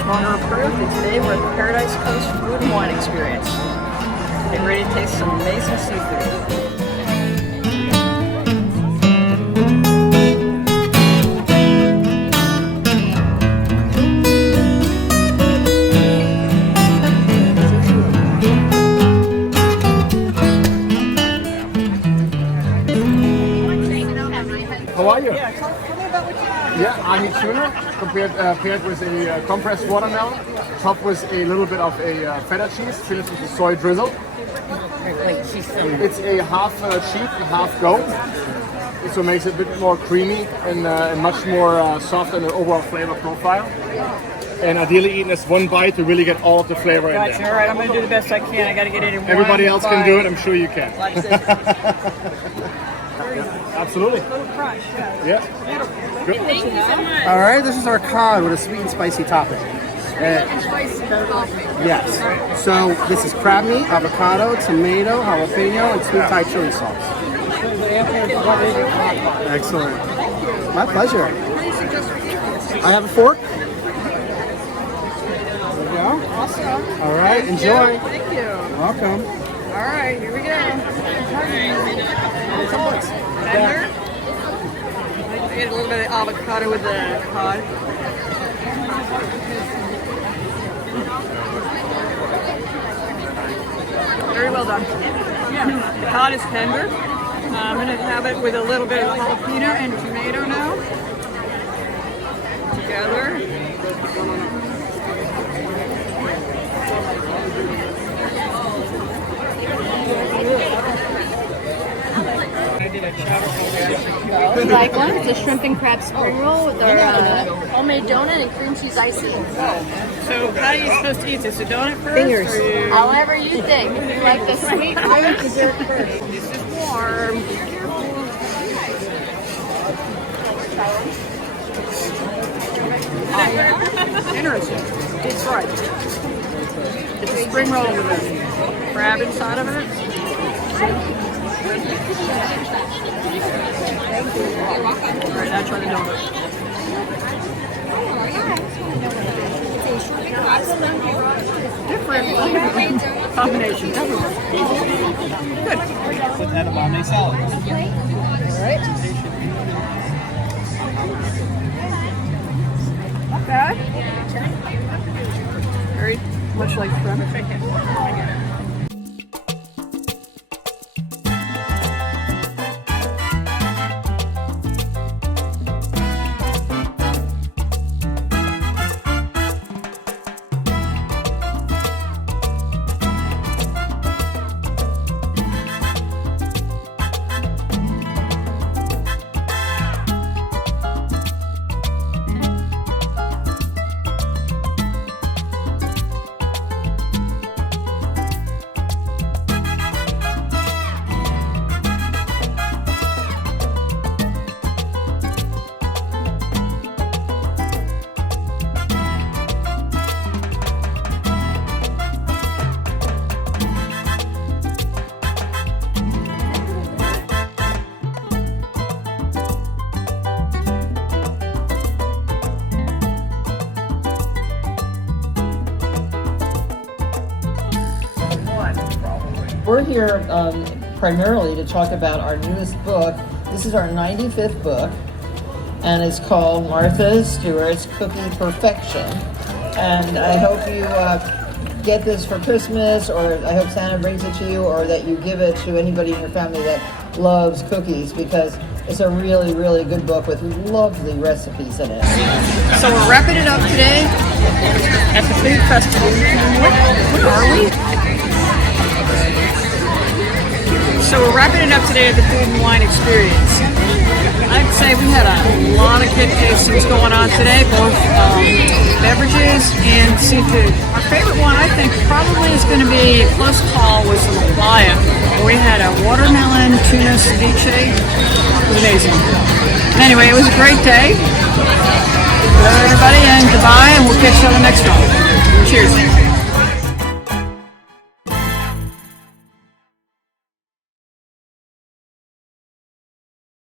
Restaurant approved, and today we're at the Paradise Coast Food and Wine Experience. Get ready to taste some amazing seafood. How are you? Yeah, tell me about what you have. Yeah, army tuna paired with a compressed watermelon, topped with a little bit of a feta cheese, finished with a soy drizzle. Wait, she's still It's a half sheep and half goat, so it makes it a bit more creamy and much more soft in the overall flavor profile. And ideally eaten as one bite to really get all of the flavor in Gotcha. there. All right, I'm going to do the best I can. I got to get it in one Everybody else can bite. do it, I'm sure you can. Like this. Absolutely. Little crunch, yeah. Yeah. Good. Thank you so much. All right, this is our cod with a sweet and spicy topping. Yes. So this is crab meat, avocado, tomato, jalapeno, and sweet Thai chili sauce. Excellent. My pleasure. I have a fork. There we go. Awesome. All right, enjoy. Thank you. Welcome. All right, here we go. Tender. I get a little bit of avocado with the cod. Very well done. Yeah, the cod is tender. I'm going to have it with a little bit of jalapeno and tomato now. Together. You like one? It's a shrimp and crab spring roll with our homemade donut and cream cheese icing. So how are you supposed to eat this? A donut first? Fingers. Or you... However you think. If you like the sweet fruit, dessert first. This is warm. Interesting. Deep fried. It's a spring roll with a crab inside of it. Alright, now try the donut. Different combination. Good. With edamame salad. Alright. Not bad. Very much like shrimp. We're here primarily to talk about our newest book. This is our 95th book, and it's called Martha Stewart's Cookie Perfection. And I hope you get this for Christmas, or I hope Santa brings it to you, or that you give it to anybody in your family that loves cookies, because it's a really, really good book with lovely recipes in it. So we're wrapping it up today at the food festival. Where are we? So we're wrapping it up today at the Food and Wine Experience. I'd say we had a lot of kid tastings going on today, both beverages and seafood. Our favorite one, I think, probably is going to be close call with the La Playa. We had a watermelon tuna ceviche. It was amazing. Anyway, it was a great day. Hello, everybody, and goodbye, and we'll catch you on the next one. Cheers.